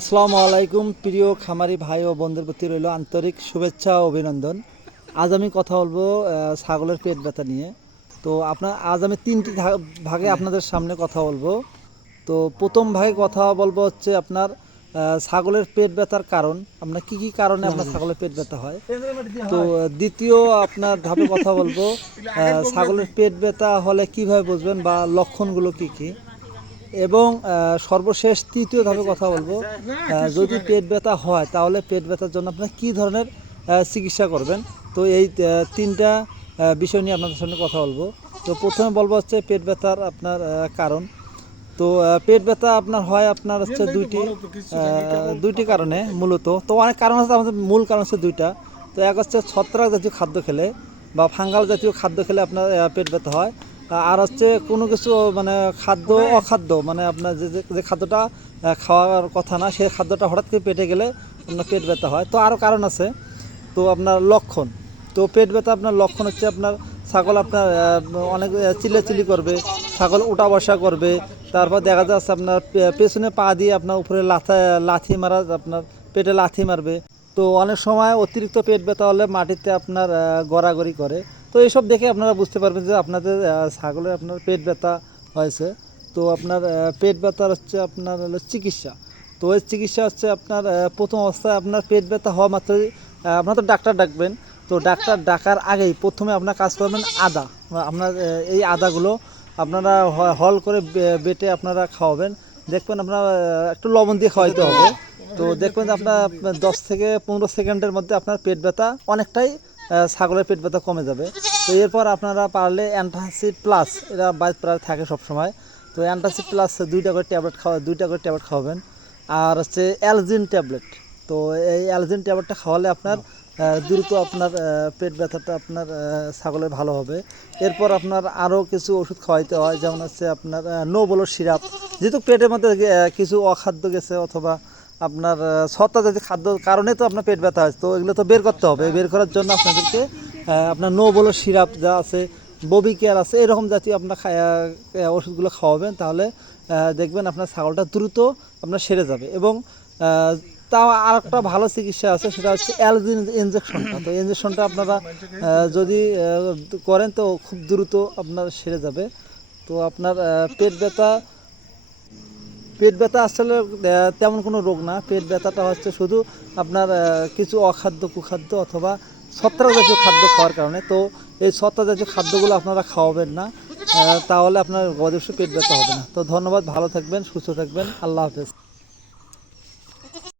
আসসালামু আলাইকুম প্রিয় খামারি ভাই ও বোনদের প্রতি রইল আন্তরিক শুভেচ্ছা ও অভিনন্দন। আজ আমি কথা বলবো ছাগলের পেট ব্যথা নিয়ে। তো আজ আমি তিনটি ভাগে আপনাদের সামনে কথা বলবো। তো প্রথম ভাগে কথা বলবো হচ্ছে আপনার ছাগলের পেট ব্যথার কারণ, আপনার কি কারণে আপনার ছাগলের পেট ব্যথা হয়। তো দ্বিতীয় আপনার ধাপে কথা বলবো ছাগলের পেট ব্যথা হলে কিভাবে বুঝবেন বা লক্ষণগুলো কি। এবং সর্বশেষ তৃতীয় ধাপে কথা বলবো যদি পেট ব্যথা হয় তাহলে পেট ব্যথার জন্য আপনার কী ধরনের চিকিৎসা করবেন। তো এই তিনটা বিষয় নিয়ে আপনাদের সঙ্গে কথা বলবো। তো প্রথমে বলবো হচ্ছে পেট ব্যথার আপনার কারণ। তো পেট ব্যথা আপনার হয় আপনার হচ্ছে দুইটি কারণে মূলত। তো অনেক কারণ আছে, আমাদের মূল কারণ হচ্ছে দুইটা। তো এক হচ্ছে ছত্রাক জাতীয় খাদ্য খেলে বা ফাঙ্গাল জাতীয় খাদ্য খেলে আপনার পেট ব্যথা হয়। আর হচ্ছে কোনো কিছু মানে অখাদ্য মানে আপনার যে খাদ্যটা খাওয়ার কথা না সেই খাদ্যটা হঠাৎ করে পেটে গেলে আপনার পেট ব্যথা হয়। তো আরও কারণ আছে। তো আপনার লক্ষণ, তো পেট ব্যথা আপনার লক্ষণ হচ্ছে আপনার ছাগল আপনার অনেক চিল্লাচিল্লি করবে, ছাগল উঠা বসা করবে, তারপর দেখা যাচ্ছে আপনার পেছনে পা দিয়ে আপনার উপরে লাথি মারা, আপনার পেটে লাথি মারবে। তো অনেক সময় অতিরিক্ত পেট ব্যথা হলে মাটিতে আপনার গড়াগড়ি করে। তো এইসব দেখে আপনারা বুঝতে পারবেন যে আপনাদের ছাগলের আপনার পেট ব্যথা হয়েছে। তো আপনার পেট ব্যথার হচ্ছে আপনার হলো চিকিৎসা। তো এই চিকিৎসা হচ্ছে আপনার প্রথম অবস্থায় আপনার পেট ব্যথা হওয়া মাত্রই আপনার তো ডাক্তার ডাকবেন। তো ডাক্তার ডাকার আগেই প্রথমে আপনার কাজ করবেন আদা। আপনার এই আদাগুলো আপনারা হল করে বেটে আপনারা খাওয়াবেন। দেখবেন আপনার একটু লবণ দিয়ে খাওয়াইতে হবে। তো দেখবেন যে আপনার 10 থেকে 15 সেকেন্ডের মধ্যে আপনার পেট ব্যথা অনেকটাই ছাগলের পেট ব্যথা কমে যাবে। তো এরপর আপনারা পারলে অ্যান্টাসিড প্লাস, এরা বাইরে প্রায় থাকে সবসময়। তো অ্যান্টাসিড প্লাস 2টা করে ট্যাবলেট খাওয়াবেন। আর হচ্ছে অ্যালজিন ট্যাবলেট। তো এই অ্যালজিন ট্যাবলেটটা খাওয়ালে আপনার দ্রুত আপনার পেট ব্যথাটা আপনার ছাগলের ভালো হবে। এরপর আপনার আরও কিছু ওষুধ খাওয়াইতে হয়, যেমন হচ্ছে আপনার নো বলো সিরাপ। যেহেতু পেটের মধ্যে কিছু অখাদ্য গেছে অথবা আপনার ছত্রাক জাতীয় খাদ্য কারণে তো আপনার পেট ব্যথা হয়। তো এগুলো তো বের করতে হবে। বের করার জন্য আপনাদেরকে আপনার নো বলো সিরাপ যা আছে, ববি কেয়ার আছে, এরকম জাতীয় আপনার ওষুধগুলো খাওয়াবেন। তাহলে দেখবেন আপনার ছাগলটা দ্রুত আপনার সেরে যাবে। এবং তাও আর একটা ভালো চিকিৎসা আছে, সেটা হচ্ছে অ্যালজিন ইনজেকশনটা। তো ইনজেকশনটা আপনারা যদি করেন তো খুব দ্রুত আপনার সেরে যাবে। তো আপনার পেট ব্যথা আসলে তেমন কোনো রোগ না। পেট ব্যথাটা হচ্ছে শুধু আপনার কিছু অখাদ্য কুখাদ্য অথবা ছত্রাক জাতীয় খাদ্য খাওয়ার কারণে। তো এই ছত্রাক জাতীয় খাদ্যগুলো আপনারা খাওয়াবেন না, তাহলে আপনার অবশ্যই পেট ব্যথা হবে না। তো ধন্যবাদ, ভালো থাকবেন, সুস্থ থাকবেন, আল্লাহ হাফেজ।